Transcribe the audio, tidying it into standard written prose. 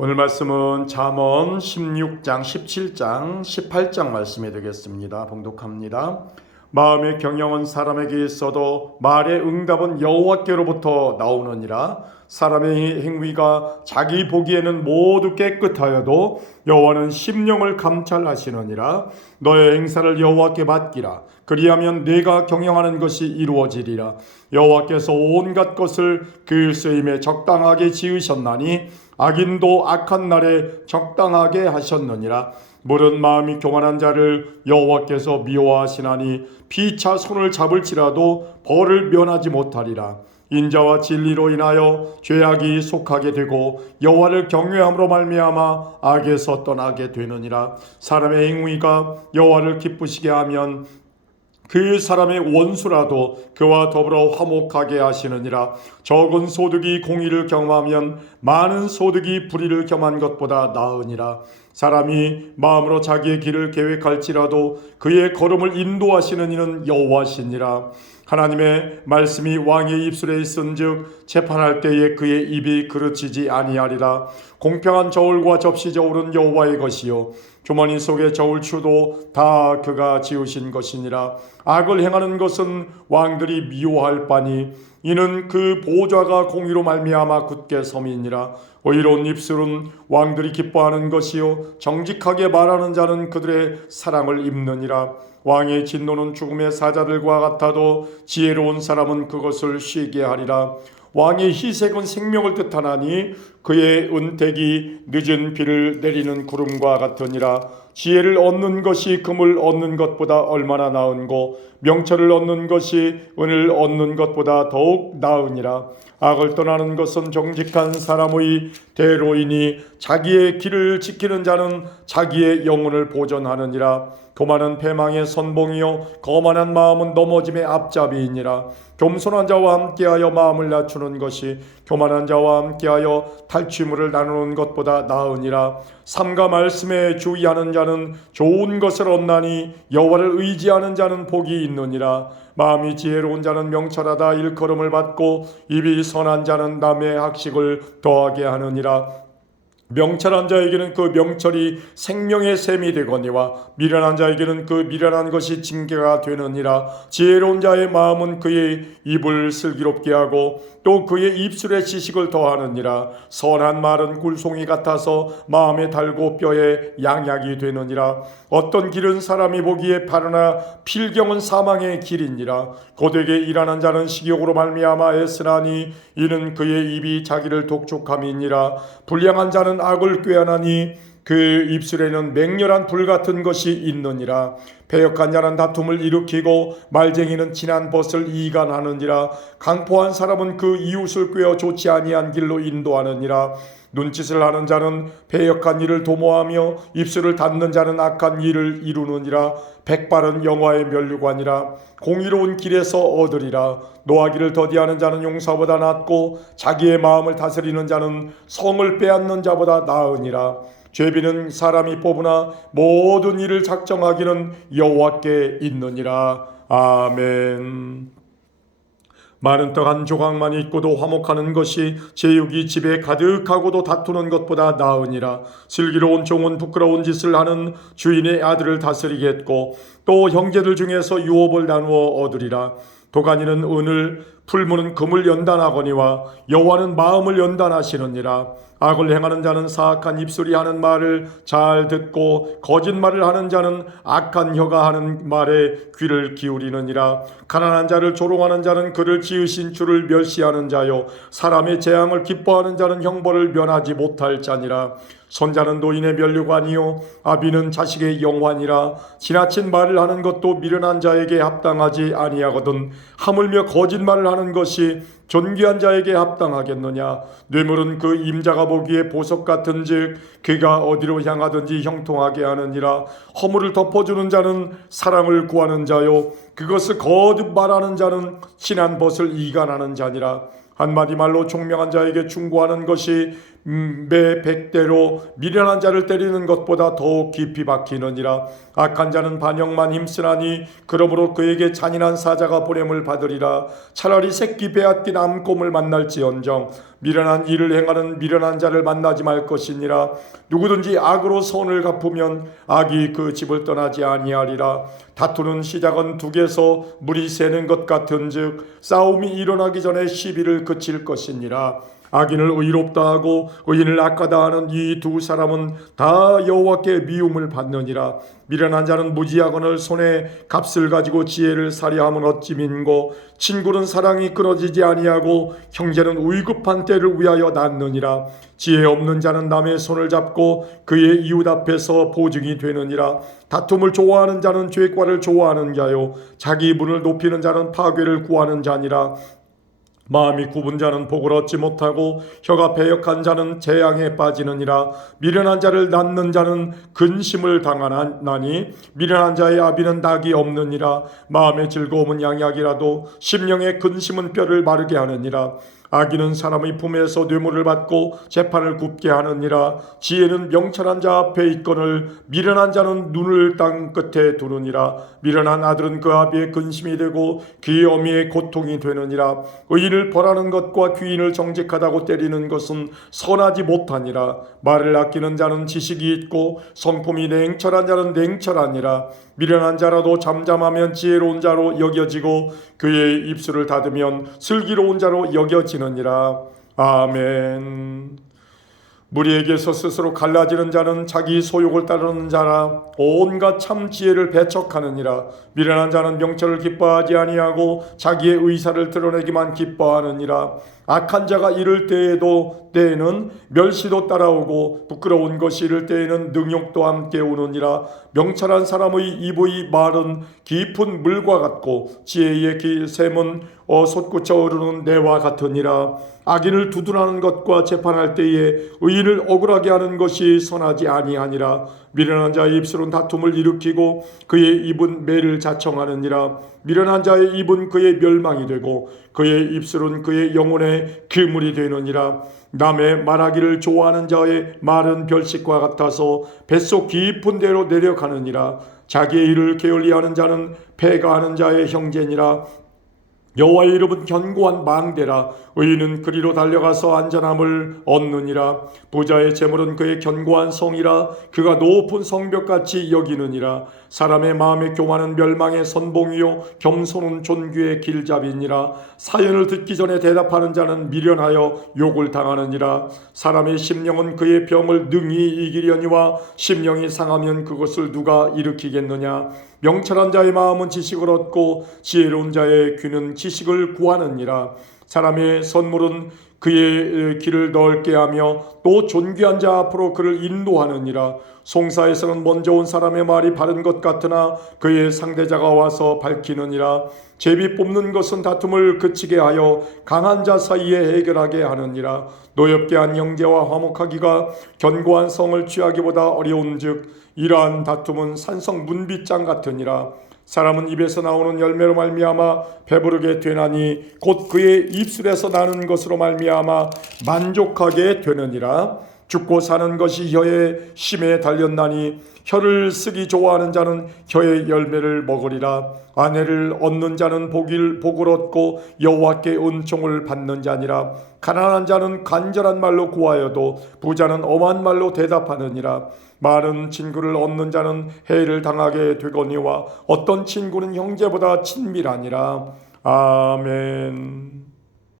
오늘 말씀은 잠언 16장, 17장, 18장 말씀이 되겠습니다. 봉독합니다. 마음의 경영은 사람에게 있어도 말의 응답은 여호와께로부터 나오느니라. 사람의 행위가 자기 보기에는 모두 깨끗하여도 여호와는 심령을 감찰하시느니라. 너의 행사를 여호와께 맡기라. 그리하면 네가 경영하는 것이 이루어지리라. 여호와께서 온갖 것을 그 쓰임에 적당하게 지으셨나니 악인도 악한 날에 적당하게 하셨느니라. 물은 마음이 교만한 자를 여호와께서 미워하시나니 피차 손을 잡을지라도 벌을 면하지 못하리라. 인자와 진리로 인하여 죄악이 속하게 되고 여호와를 경외함으로 말미암아 악에서 떠나게 되느니라. 사람의 행위가 여호와를 기쁘시게 하면 그 사람의 원수라도 그와 더불어 화목하게 하시느니라. 적은 소득이 공의를 경험하면 많은 소득이 불의를 경험한 것보다 나으니라. 사람이 마음으로 자기의 길을 계획할지라도 그의 걸음을 인도하시는 이는 여호와시니라. 하나님의 말씀이 왕의 입술에 있은즉 재판할 때에 그의 입이 그르치지 아니하리라. 공평한 저울과 접시 저울은 여호와의 것이요 주머니 속의 저울추도 다 그가 지으신 것이니라. 악을 행하는 것은 왕들이 미워할 바니 이는 그 보좌가 공의로 말미암아 굳게 섬이니라. 의로운 입술은 왕들이 기뻐하는 것이요 정직하게 말하는 자는 그들의 사랑을 입느니라. 왕의 진노는 죽음의 사자들과 같아도 지혜로운 사람은 그것을 쉬게 하리라. 왕의 희색은 생명을 뜻하나니 그의 은택이 늦은 비를 내리는 구름과 같으니라. 지혜를 얻는 것이 금을 얻는 것보다 얼마나 나은고 명철을 얻는 것이 은을 얻는 것보다 더욱 나으니라. 악을 떠나는 것은 정직한 사람의 대로이니 자기의 길을 지키는 자는 자기의 영혼을 보전하느니라. 교만은 패망의 선봉이요 거만한 마음은 넘어짐의 앞잡이이니라. 겸손한 자와 함께하여 마음을 낮추는 것이 교만한 자와 함께하여 탈취물을 나누는 것보다 나으니라. 삼가 말씀에 주의하는 자는 좋은 것을 얻나니 여호와를 의지하는 자는 복이 있느니라. 마음이 지혜로운 자는 명철하다 일컬음을 받고 입이 선한 자는 남의 학식을 더하게 하느니라. 명철한 자에게는 그 명철이 생명의 샘이 되거니와 미련한 자에게는 그 미련한 것이 징계가 되느니라. 지혜로운 자의 마음은 그의 입을 슬기롭게 하고 또 그의 입술에 지식을 더하느니라. 선한 말은 꿀송이 같아서 마음에 달고 뼈에 양약이 되느니라. 어떤 길은 사람이 보기에 바르나 필경은 사망의 길이니라. 고되게 일하는 자는 식욕으로 말미암아 애쓰나니 이는 그의 입이 자기를 독촉함이니라. 불량한 자는 악을 꾀하나니 그 입술에는 맹렬한 불같은 것이 있느니라. 패역한 자는 다툼을 일으키고 말쟁이는 진한 벗을 이간하느니라. 강포한 사람은 그 이웃을 꾀어 좋지 아니한 길로 인도하느니라. 눈짓을 하는 자는 패역한 일을 도모하며 입술을 닫는 자는 악한 일을 이루느니라. 백발은 영화의 면류관이라. 공의로운 길에서 얻으리라. 노하기를 더디하는 자는 용사보다 낫고 자기의 마음을 다스리는 자는 성을 빼앗는 자보다 나으니라. 죄비는 사람이 뽑으나 모든 일을 작정하기는 여호와께 있느니라. 아멘. 많은 떡 한 조각만 있고도 화목하는 것이 제육이 집에 가득하고도 다투는 것보다 나으니라. 슬기로운 종은 부끄러운 짓을 하는 주인의 아들을 다스리겠고 또 형제들 중에서 유업을 나누어 얻으리라. 도가니는 은을 풀무는 금을 연단하거니와 여호와는 마음을 연단하시느니라. 악을 행하는 자는 사악한 입술이 하는 말을 잘 듣고 거짓말을 하는 자는 악한 혀가 하는 말에 귀를 기울이느니라. 가난한 자를 조롱하는 자는 그를 지으신 주를 멸시하는 자요 사람의 재앙을 기뻐하는 자는 형벌을 면하지 못할 자니라. 손자는 노인의 면류관이요 아비는 자식의 영환이라. 지나친 말을 하는 것도 미련한 자에게 합당하지 아니하거든 하물며 거짓말을 하는 것이 존귀한 자에게 합당하겠느냐. 뇌물은 그 임자가 보기에 보석 같은즉 그가 어디로 향하든지 형통하게 하느니라. 허물을 덮어주는 자는 사랑을 구하는 자요 그것을 거듭 말하는 자는 친한 벗을 이간하는 자니라. 한마디 말로 총명한 자에게 충고하는 것이 매 100대로 미련한 자를 때리는 것보다 더욱 깊이 박히느니라. 악한 자는 반역만 힘쓰나니 그러므로 그에게 잔인한 사자가 보냄을 받으리라. 차라리 새끼 빼앗긴 암곰을 만날지언정 미련한 일을 행하는 미련한 자를 만나지 말 것이니라. 누구든지 악으로 선을 갚으면 악이 그 집을 떠나지 아니하리라. 다투는 시작은 둑에서 물이 새는 것 같은즉 싸움이 일어나기 전에 시비를 그칠 것이니라. 악인을 의롭다 하고 의인을 악하다 하는 이 두 사람은 다 여호와께 미움을 받느니라. 미련한 자는 무지하거늘 손에 값을 가지고 지혜를 살해함은 어찌 민고. 친구는 사랑이 끊어지지 아니하고 형제는 위급한 때를 위하여 낳느니라. 지혜 없는 자는 남의 손을 잡고 그의 이웃 앞에서 보증이 되느니라. 다툼을 좋아하는 자는 죄과를 좋아하는 자요 자기 분을 높이는 자는 파괴를 구하는 자니라. 마음이 굽은 자는 복을 얻지 못하고 혀가 배역한 자는 재앙에 빠지느니라. 미련한 자를 낳는 자는 근심을 당하나니 미련한 자의 아비는 낙이 없느니라. 마음의 즐거움은 양약이라도 심령의 근심은 뼈를 마르게 하느니라. 악인은 사람의 품에서 뇌물을 받고 재판을 굽게 하느니라. 지혜는 명철한 자 앞에 있거늘 미련한 자는 눈을 땅 끝에 두느니라. 미련한 아들은 그 아비의 근심이 되고 그의 어미의 고통이 되느니라. 의인을 벌하는 것과 귀인을 정직하다고 때리는 것은 선하지 못하니라. 말을 아끼는 자는 지식이 있고 성품이 냉철한 자는 냉철하니라. 미련한 자라도 잠잠하면 지혜로운 자로 여겨지고 그의 입술을 닫으면 슬기로운 자로 여겨지느니라. 아멘. 무리에게서 스스로 갈라지는 자는 자기 소욕을 따르는 자라. 온갖 참 지혜를 배척하느니라. 미련한 자는 명철을 기뻐하지 아니하고 자기의 의사를 드러내기만 기뻐하느니라. 악한 자가 이를 때에는 멸시도 따라오고 부끄러운 것이 이를 때에는 능욕도 함께 오느니라. 명철한 사람의 입의 말은 깊은 물과 같고 지혜의 샘은 솟구쳐 오르는 내와 같으니라. 악인을 두둔하는 것과 재판할 때에 의인을 억울하게 하는 것이 선하지 아니하니라. 미련한 자의 입술은 다툼을 일으키고 그의 입은 매를 자청하느니라. 미련한 자의 입은 그의 멸망이 되고 그의 입술은 그의 영혼의 그물이 되느니라. 남의 말하기를 좋아하는 자의 말은 별식과 같아서 뱃속 깊은 데로 내려가느니라. 자기의 일을 게을리하는 자는 패가하는 자의 형제니라. 여호와의 이름은 견고한 망대라. 의인은 그리로 달려가서 안전함을 얻느니라. 부자의 재물은 그의 견고한 성이라. 그가 높은 성벽같이 여기느니라. 사람의 마음의 교만은 멸망의 선봉이요 겸손은 존귀의 길잡이니라. 사연을 듣기 전에 대답하는 자는 미련하여 욕을 당하느니라. 사람의 심령은 그의 병을 능히 이기려니와 심령이 상하면 그것을 누가 일으키겠느냐. 명철한 자의 마음은 지식을 얻고 지혜로운 자의 귀는 지식을 구하느니라. 사람의 선물은 그의 길을 넓게 하며 또 존귀한 자 앞으로 그를 인도하느니라. 송사에서는 먼저 온 사람의 말이 바른 것 같으나 그의 상대자가 와서 밝히느니라. 제비 뽑는 것은 다툼을 그치게 하여 강한 자 사이에 해결하게 하느니라. 노엽게 한 형제와 화목하기가 견고한 성을 취하기보다 어려운즉 이러한 다툼은 산성 문빗장 같으니라. 사람은 입에서 나오는 열매로 말미암아 배부르게 되나니 곧 그의 입술에서 나는 것으로 말미암아 만족하게 되느니라. 죽고 사는 것이 혀의 심에 달렸나니 혀를 쓰기 좋아하는 자는 혀의 열매를 먹으리라. 아내를 얻는 자는 복을 얻고 여호와께 은총을 받는 자니라. 가난한 자는 간절한 말로 구하여도 부자는 엄한 말로 대답하느니라. 많은 친구를 얻는 자는 해를 당하게 되거니와 어떤 친구는 형제보다 친밀하니라. 아멘.